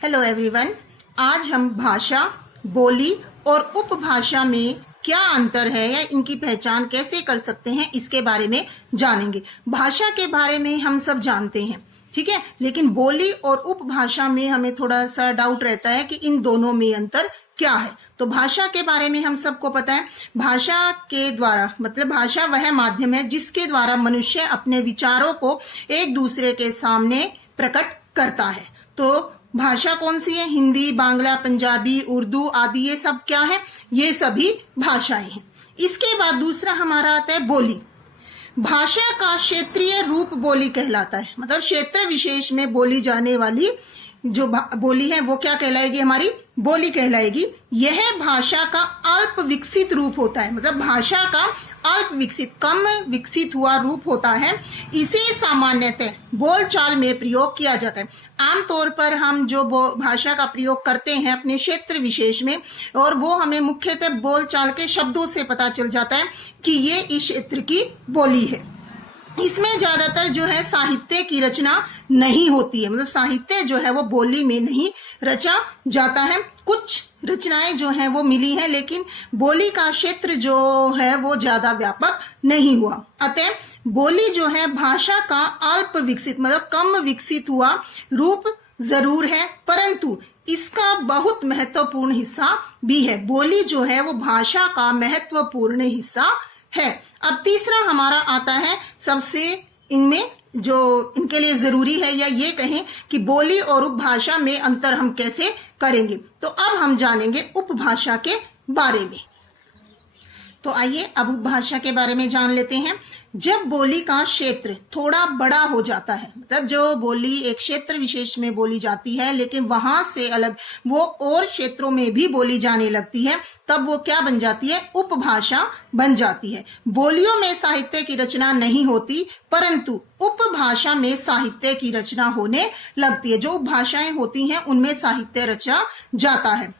Hello everyone, आज हम भाषा, बोली और उपभाषा में क्या अंतर है या इनकी पहचान कैसे कर सकते हैं इसके बारे में जानेंगे। भाषा के बारे में हम सब जानते हैं, ठीक है, लेकिन बोली और उपभाषा में हमें थोड़ा सा डाउट रहता है कि इन दोनों में अंतर क्या है। तो भाषा के बारे में हम सबको पता है, भाषा के द्वारा मतलब भाषा वह माध्यम है जिसके द्वारा मनुष्य अपने विचारों को एक दूसरे के सामने प्रकट करता है। तो भाषा कौन सी है? हिंदी, बांग्ला, पंजाबी, उर्दू आदि ये सब क्या है? ये सभी भाषाएं हैं। इसके बाद दूसरा हमारा आता है बोली। भाषा का क्षेत्रीय रूप बोली कहलाता है, मतलब क्षेत्र विशेष में बोली जाने वाली जो बोली है वो क्या कहलाएगी? हमारी बोली कहलाएगी। यह भाषा का अल्प विकसित रूप होता है, मतलब भाषा का अल्प विकसित, कम विकसित हुआ रूप होता है। इसे सामान्यतः बोलचाल में प्रयोग किया जाता है। आमतौर पर हम जो भाषा का प्रयोग करते हैं अपने क्षेत्र विशेष में, और वो हमें मुख्यतः बोलचाल के शब्दों से पता चल जाता है कि ये इस क्षेत्र की बोली है। इसमें ज्यादातर जो है साहित्य की रचना नहीं होती है, मतलब साहित्य जो है वो बोली में नहीं रचा जाता है। कुछ रचनाएं जो हैं वो मिली हैं, लेकिन बोली का क्षेत्र जो है वो ज्यादा व्यापक नहीं हुआ। अतः बोली जो है भाषा का अल्प विकसित मतलब कम विकसित हुआ रूप जरूर है, परंतु इसका बहुत महत्वपूर्ण हिस्सा भी है। बोली जो है वो भाषा का महत्वपूर्ण हिस्सा है। अब तीसरा हमारा आता है सबसे इनमें जो इनके लिए जरूरी है, या ये कहें कि बोली और उपभाषा में अंतर हम कैसे करेंगे। तो अब हम जानेंगे उपभाषा के बारे में। तो आइए अब उपभाषा के बारे में जान लेते हैं। जब बोली का क्षेत्र थोड़ा बड़ा हो जाता है, मतलब जो बोली एक क्षेत्र विशेष में बोली जाती है लेकिन वहां से अलग वो और क्षेत्रों में भी बोली जाने लगती है, तब वो क्या बन जाती है? उपभाषा बन जाती है। बोलियों में साहित्य की रचना नहीं होती, परंतु उपभाषा में साहित्य की रचना होने लगती है। जो उपभाषाएं होती हैं उनमें साहित्य रचा जाता है।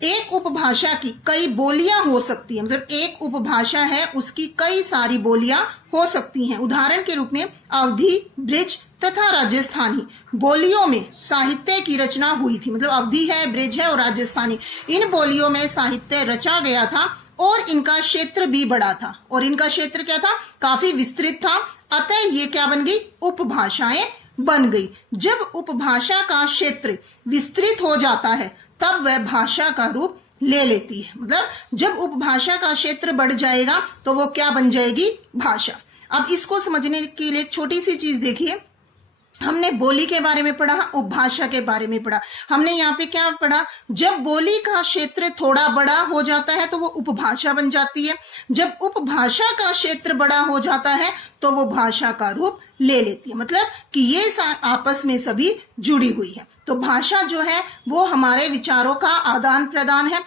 एक उपभाषा की कई बोलियां हो सकती है, मतलब एक उपभाषा है उसकी कई सारी बोलियां हो सकती हैं। उदाहरण के रूप में अवधी, ब्रिज तथा राजस्थानी बोलियों में साहित्य की रचना हुई थी। मतलब अवधी है, ब्रिज है और राजस्थानी, इन बोलियों में साहित्य रचा गया था और इनका क्षेत्र भी बड़ा था। और इनका क्षेत्र क्या था? काफी विस्तृत था। अतः ये क्या बन गई? उपभाषाएं बन गई। जब उपभाषा का क्षेत्र विस्तृत हो जाता है तब वह भाषा का रूप ले लेती है। मतलब जब उपभाषा का क्षेत्र बढ़ जाएगा तो वो क्या बन जाएगी? भाषा। अब इसको समझने के लिए एक छोटी सी चीज देखिए। हमने बोली के बारे में पढ़ा, उपभाषा के बारे में पढ़ा। हमने यहाँ पे क्या पढ़ा? जब बोली का क्षेत्र थोड़ा बड़ा हो जाता है तो वो उपभाषा बन जाती है। जब उपभाषा का क्षेत्र बड़ा हो जाता है तो वो भाषा का रूप ले लेती है। मतलब कि ये आपस में सभी जुड़ी हुई है। तो भाषा जो है वो हमारे विचारों का आदान प्रदान है।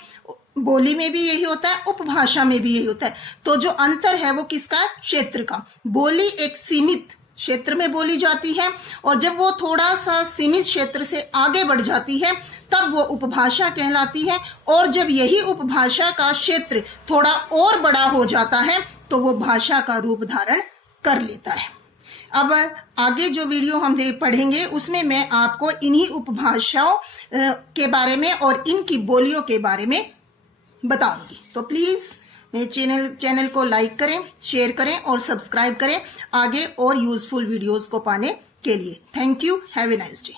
बोली में भी यही होता है, उपभाषा में भी यही होता है। तो जो अंतर है वो किसका? क्षेत्र का। बोली एक सीमित क्षेत्र में बोली जाती है, और जब वो थोड़ा सा सीमित क्षेत्र से आगे बढ़ जाती है तब वो उपभाषा कहलाती है। और जब यही उपभाषा का क्षेत्र थोड़ा और बड़ा हो जाता है तो वो भाषा का रूप धारण कर लेता है। अब आगे जो वीडियो हम पढ़ेंगे उसमें मैं आपको इन्हीं उपभाषाओं के बारे में और इनकी बोलियों के बारे में बताऊंगी। तो प्लीज मेरे चैनल को लाइक करें, शेयर करें और सब्सक्राइब करें आगे और यूजफुल वीडियोस को पाने के लिए। Thank you. Have a nice day.